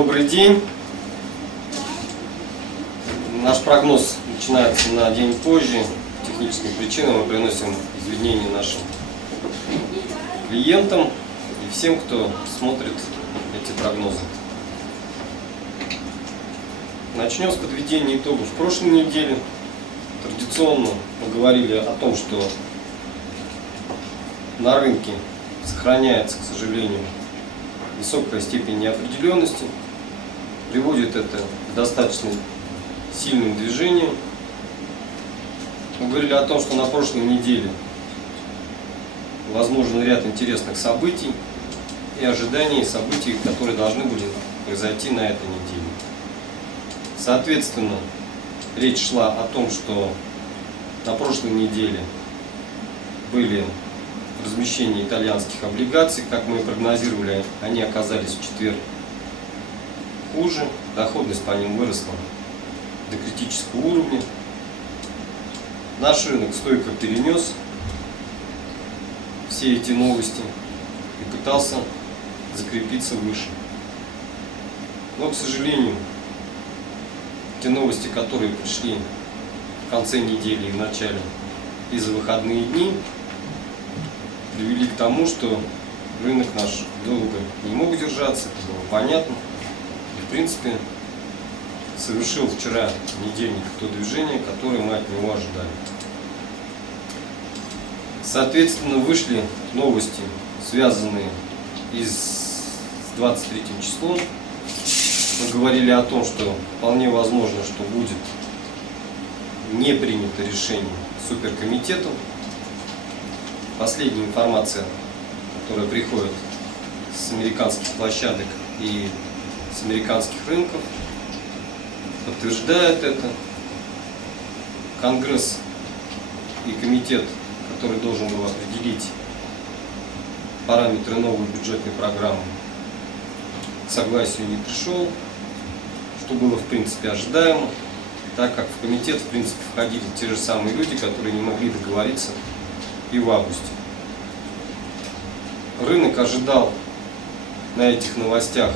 Добрый день. Наш прогноз начинается на день позже. По техническим причинам мы приносим извинения нашим клиентам и всем, кто смотрит эти прогнозы. Начнем с подведения итогов прошлой недели. Традиционно мы говорили о том, что на рынке сохраняется, к сожалению, высокая степень неопределенности. Приводит это к достаточно сильным движениям. Мы говорили о том, что на прошлой неделе возможен ряд интересных событий и ожиданий событий, которые должны были произойти на этой неделе. Соответственно, речь шла о том, что на прошлой неделе были размещения итальянских облигаций, как мы и прогнозировали, они оказались в четверг хуже, доходность по ним выросла до критического уровня. Наш рынок стойко перенес все эти новости и пытался закрепиться выше. Но, к сожалению, те новости, которые пришли в конце недели и в начале и за выходные дни, привели к тому, что рынок наш долго не мог держаться, это было понятно. И, в принципе, совершил вчера недельник то движение, которое мы от него ожидали. Соответственно, вышли новости, связанные с 23 числом. Мы говорили о том, что вполне возможно, что будет не принято решение суперкомитетом. Последняя информация, которая приходит с американских площадок и с американских рынков, подтверждает это. Конгресс и комитет, который должен был определить параметры новой бюджетной программы, к согласию не пришел, что было в принципе ожидаемо, так как в комитет в принципе входили те же самые люди, которые не могли договориться и в августе. Рынок ожидал на этих новостях,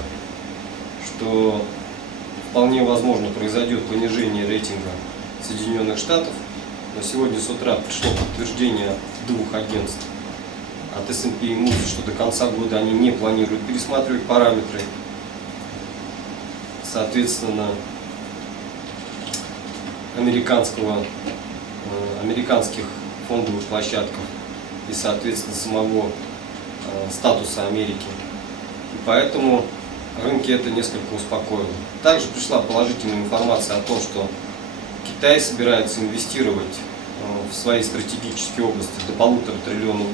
что вполне возможно произойдет понижение рейтинга Соединенных Штатов, но сегодня с утра пришло подтверждение двух агентств, от S&P и Moody's, что до конца года они не планируют пересматривать параметры. Соответственно, американских фондовых площадках и, соответственно, самого статуса Америки. И поэтому рынки это несколько успокоило. Также пришла положительная информация о том, что Китай собирается инвестировать в свои стратегические области до $1,5 триллиона.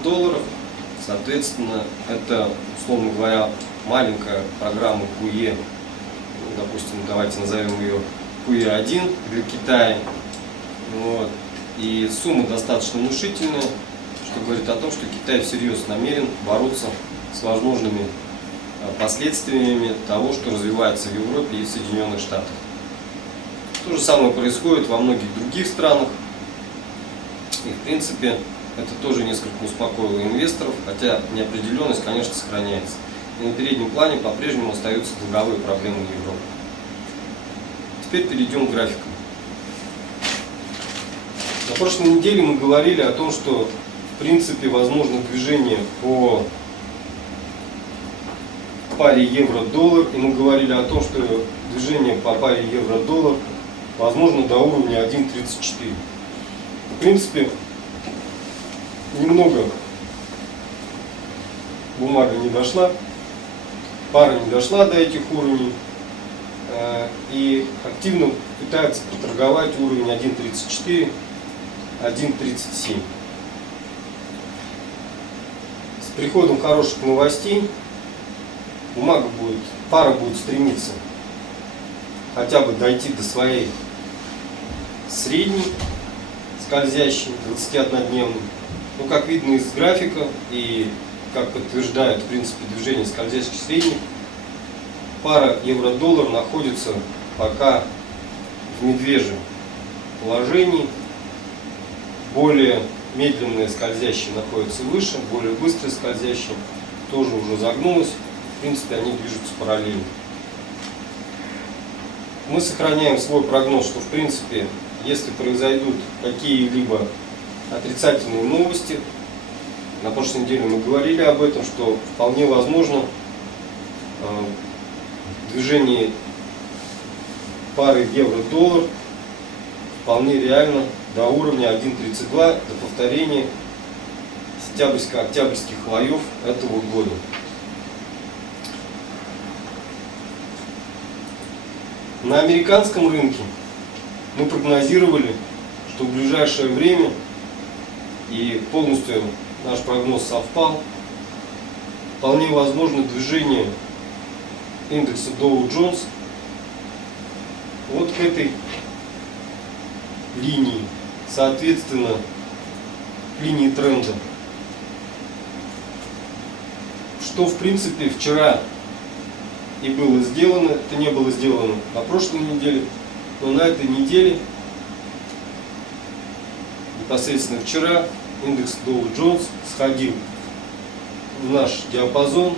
Соответственно, это, условно говоря, маленькая программа КУЕ, допустим, давайте назовем ее КУЕ-1 для Китая. Вот. И сумма достаточно внушительная, что говорит о том, что Китай всерьез намерен бороться с возможными последствиями того, что развивается в Европе и в Соединенных Штатах. То же самое происходит во многих других странах. И, в принципе, это тоже несколько успокоило инвесторов, хотя неопределенность, конечно, сохраняется. И на переднем плане по-прежнему остаются долговые проблемы Европы. Теперь перейдем к графикам. На прошлой неделе мы говорили о том, что в принципе возможно движение по паре евро-доллар, и мы говорили о том, что движение по паре евро-доллар возможно до уровня 1.34. В принципе, немного бумага не дошла, пара не дошла до этих уровней, и активно пытается проторговать уровень 1.34, 1.37. С приходом хороших новостей пара будет стремиться хотя бы дойти до своей средней скользящей 21-дневной. Ну, как видно из графика и как подтверждает в принципе движение скользящих средних, пара евро-доллар находится пока в медвежьем положении. Более медленные скользящие находятся выше, более быстрые скользящие тоже уже загнулось. В принципе, они движутся параллельно. мы сохраняем свой прогноз, что в принципе, если произойдут какие-либо отрицательные новости, на прошлой неделе мы говорили об этом, что вполне возможно движение пары евро-доллар вполне реально до уровня 1.32, до повторения сентябрьско-октябрьских лоев этого года. На американском рынке мы прогнозировали, что в ближайшее время, и полностью наш прогноз совпал, вполне возможно движение индекса Dow Jones вот к этой линии, соответственно, линии тренда. Что в принципе вчера и было сделано, это не было сделано на прошлой неделе, но на этой неделе, непосредственно вчера, индекс Dow Jones сходил в наш диапазон,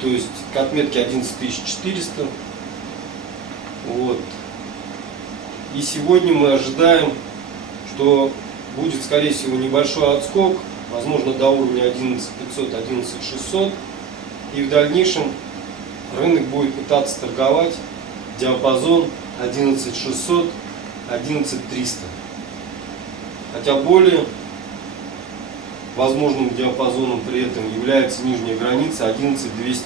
то есть к отметке 11400. Вот. И сегодня мы ожидаем, что будет, скорее всего, небольшой отскок, возможно, до уровня 11500, 11600. И в дальнейшем рынок будет пытаться торговать диапазон 11600, 11300. Хотя более возможным диапазоном при этом является нижняя граница 11200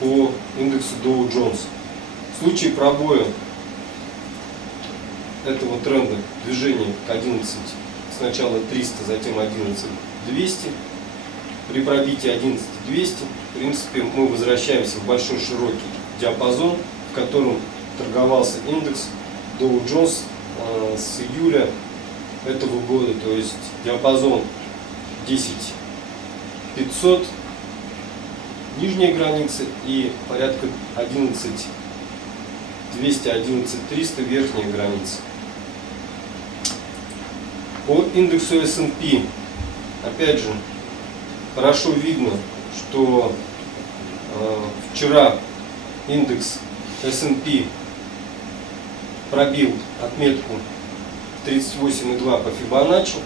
по индексу Dow Jones. В случае пробоя этого тренда движения к 11, сначала 300, затем 11200, при пробитии 11200, в принципе, мы возвращаемся в большой широкий диапазон, в котором торговался индекс Dow Jones с июля этого года, то есть диапазон 10500 нижняя граница и порядка 11200, 11300 верхняя граница. По индексу S&P, опять же, хорошо видно, что вчера индекс S&P пробил отметку 38,2 по Фибоначчи,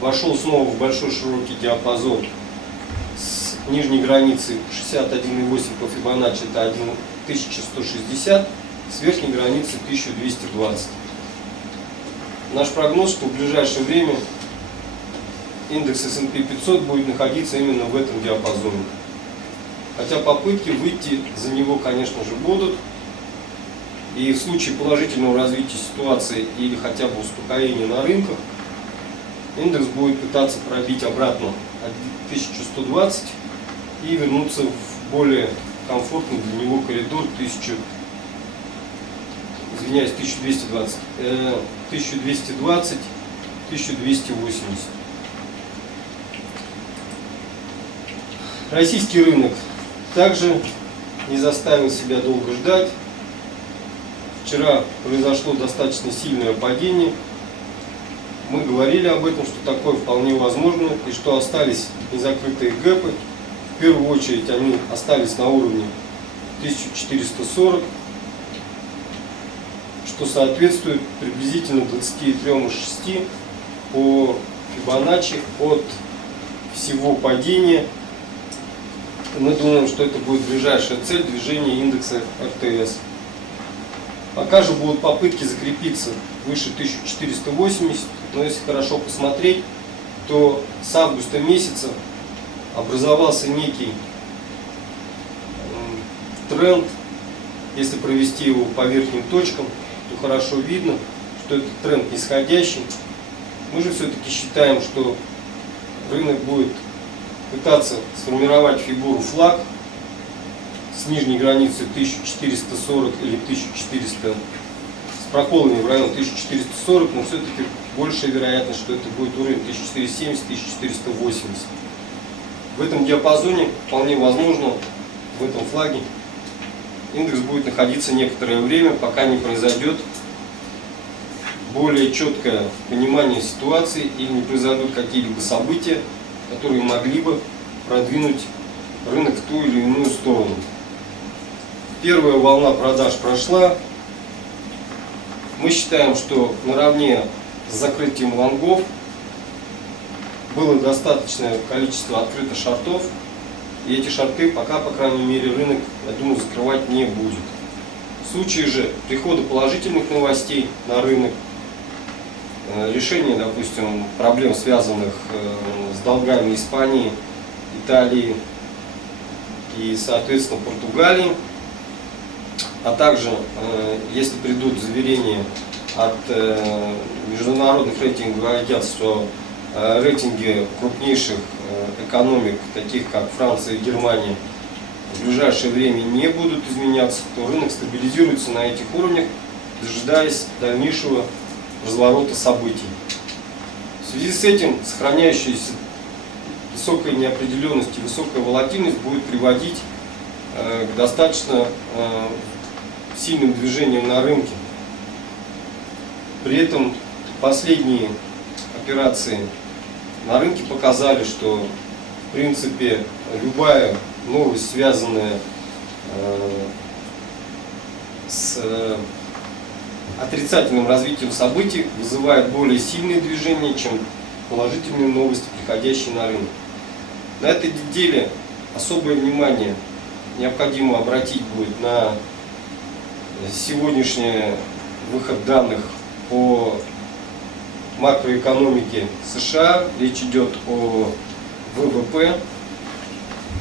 вошел снова в большой широкий диапазон с нижней границей 61,8 по Фибоначчи, это 1160, с верхней границей 1220. Наш прогноз, что в ближайшее время индекс S&P 500 будет находиться именно в этом диапазоне. Хотя попытки выйти за него, конечно же, будут. И в случае положительного развития ситуации или хотя бы успокоения на рынках, индекс будет пытаться пробить обратно 1120 и вернуться в более комфортный для него коридор 1220, 1220, 1280. Российский рынок также не заставил себя долго ждать. Вчера произошло достаточно сильное падение. Мы говорили об этом, что такое вполне возможно, и что остались незакрытые гэпы. В первую очередь они остались на уровне 1440, что соответствует приблизительно 23,6 по Фибоначчи от всего падения. Мы думаем, что это будет ближайшая цель движения индекса РТС. Пока же будут попытки закрепиться выше 1480, но если хорошо посмотреть, то с августа месяца образовался некий тренд. Если провести его по верхним точкам, то хорошо видно, что это тренд нисходящий. Мы же все-таки считаем, что рынок будет пытаться сформировать фигуру флаг с нижней границей 1440 или 1400, с проколами в район 1440, но все-таки большая вероятность, что это будет уровень 1470-1480. В этом диапазоне вполне возможно, в этом флаге индекс будет находиться некоторое время, пока не произойдет более четкое понимание ситуации или не произойдут какие-либо события, которые могли бы продвинуть рынок в ту или иную сторону. Первая волна продаж прошла. Мы считаем, что наравне с закрытием лонгов было достаточное количество открытых шортов. И эти шорты пока, по крайней мере, рынок, я думаю, закрывать не будет. В случае же прихода положительных новостей на рынок, решения, допустим, проблем, связанных с долгами Испании, Италии и, соответственно, Португалии, а также, если придут заверения от международных рейтинговых агентств, что рейтинги крупнейших экономик, таких как Франция и Германия, в ближайшее время не будут изменяться, то рынок стабилизируется на этих уровнях, дожидаясь дальнейшего разворота событий. В связи с этим сохраняющаяся высокая неопределенность и высокая волатильность будет приводить к достаточно сильным движениям на рынке. При этом последние операции на рынке показали, что в принципе любая новость, связанная с отрицательным развитием событий, вызывает более сильные движения, чем положительные новости, приходящие на рынок. На этой неделе особое внимание необходимо обратить будет на сегодняшний выход данных по макроэкономике США. Речь идет о ВВП.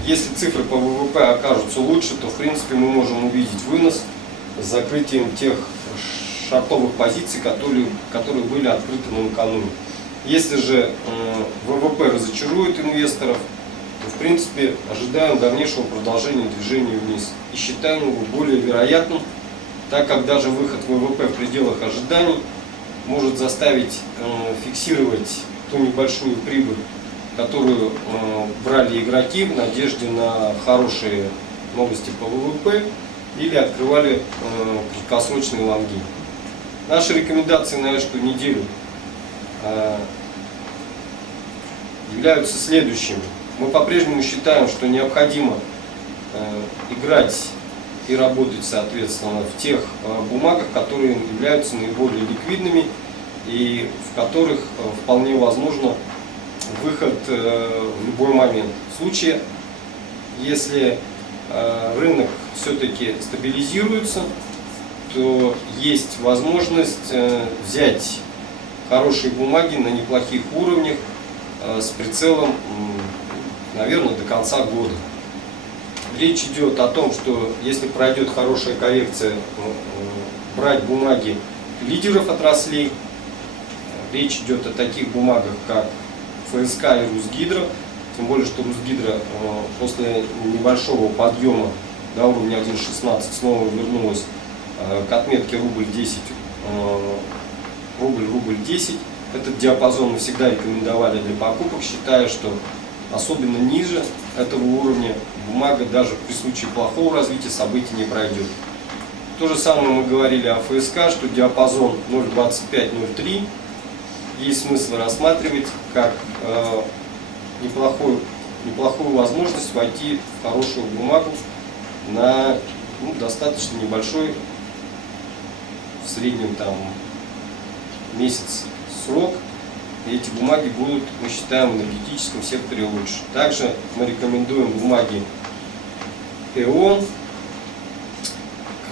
Если цифры по ВВП окажутся лучше, то в принципе мы можем увидеть вынос с закрытием тех шортовых позиций, которые были открыты накануне. Если же ВВП разочарует инвесторов, то в принципе ожидаем дальнейшего продолжения движения вниз и считаем его более вероятным, так как даже выход ВВП в пределах ожиданий может заставить фиксировать ту небольшую прибыль, которую брали игроки в надежде на хорошие новости по ВВП или открывали краткосрочные лонги. Наши рекомендации на эту неделю являются следующими. Мы по-прежнему считаем, что необходимо играть и работать, соответственно, в тех бумагах, которые являются наиболее ликвидными и в которых вполне возможно выход в любой момент. В случае, если рынок все-таки стабилизируется, то есть возможность взять хорошие бумаги на неплохих уровнях с прицелом, наверное, до конца года. Речь идет о том, что если пройдет хорошая коррекция, брать бумаги лидеров отраслей. Речь идет о таких бумагах, как ФСК и Русгидро. Тем более, что Русгидро после небольшого подъема до уровня 1.16 снова вернулась к отметке рубль 10. Рубль 10. Этот диапазон мы всегда рекомендовали для покупок, считая, что особенно ниже этого уровня бумага даже при случае плохого развития событий не пройдет. То же самое мы говорили о ФСК, что диапазон 0.25-0.3 есть смысл рассматривать как неплохую возможность войти в хорошую бумагу на достаточно небольшой, в среднем там месяц срок. И эти бумаги будут, мы считаем, в энергетическом секторе лучше. Также мы рекомендуем бумаги ЭОН,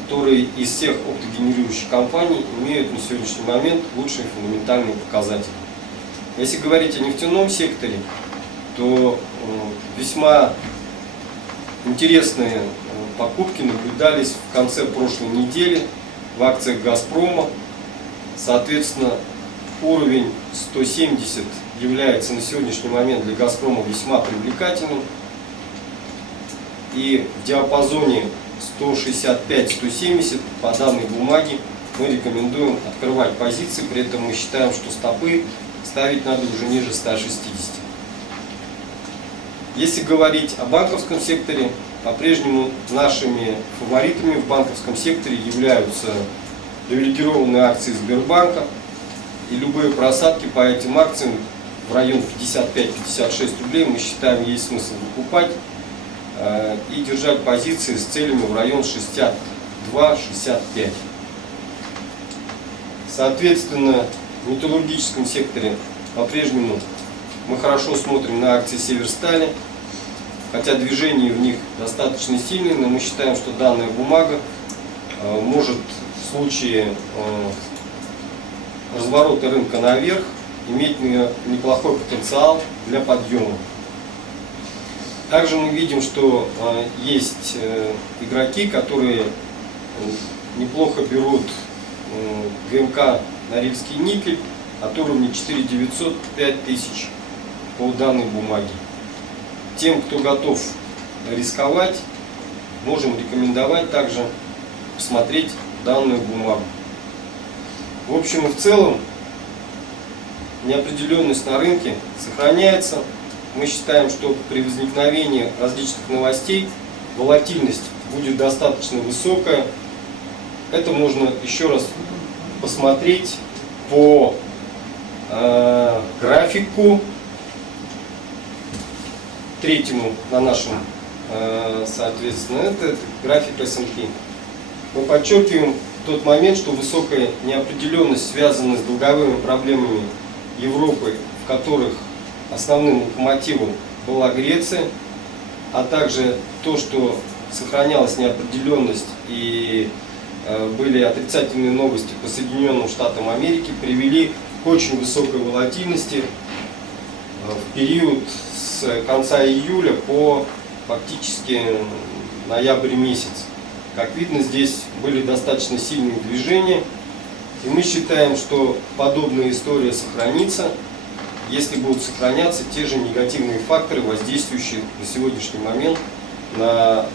которые из всех оптогенерирующих компаний имеют на сегодняшний момент лучшие фундаментальные показатели. Если говорить о нефтяном секторе, то весьма интересные покупки наблюдались в конце прошлой недели в акциях Газпрома. Соответственно, уровень 170 является на сегодняшний момент для Газпрома весьма привлекательным. И в диапазоне 165-170 по данной бумаге мы рекомендуем открывать позиции. При этом мы считаем, что стопы ставить надо уже ниже 160. Если говорить о банковском секторе, по-прежнему нашими фаворитами в банковском секторе являются привилегированные акции Сбербанка. И любые просадки по этим акциям в район 55-56 рублей мы считаем есть смысл выкупать. и держать позиции с целями в район 62-65. Соответственно, в металлургическом секторе по-прежнему мы хорошо смотрим на акции Северстали, хотя движения в них достаточно сильные, но мы считаем, что данная бумага может в случае разворота рынка наверх иметь неплохой потенциал для подъема. Также мы видим, что есть игроки, которые неплохо берут ГМК Норильский никель от уровня 4900-5000 по данной бумаге. Тем, кто готов рисковать, можем рекомендовать также посмотреть данную бумагу. В общем и в целом, неопределенность на рынке сохраняется. Мы считаем, что при возникновении различных новостей волатильность будет достаточно высокая. Это можно еще раз посмотреть по графику третьему на нашем, соответственно, это график S&P. Мы подчеркиваем тот момент, что высокая неопределенность связана с долговыми проблемами Европы, в которых основным локомотивом была Греция, а также то, что сохранялась неопределенность и были отрицательные новости по Соединенным Штатам Америки, привели к очень высокой волатильности в период с конца июля по фактически ноябрь месяц. Как видно, здесь были достаточно сильные движения, и мы считаем, что подобная история сохранится, если будут сохраняться те же негативные факторы, воздействующие на сегодняшний момент на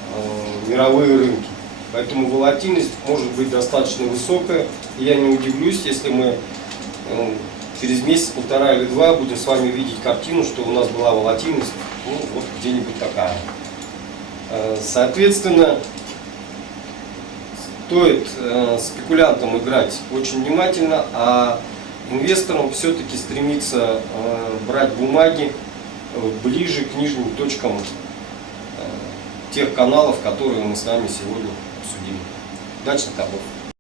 мировые рынки. Поэтому волатильность может быть достаточно высокая, и я не удивлюсь, если мы через месяц, полтора или два будем с вами видеть картину, что у нас была волатильность, ну, вот где-нибудь такая. Соответственно, стоит спекулянтам играть очень внимательно, а инвесторам все-таки стремиться брать бумаги ближе к нижним точкам тех каналов, которые мы с вами сегодня обсудили. Удачных торгов!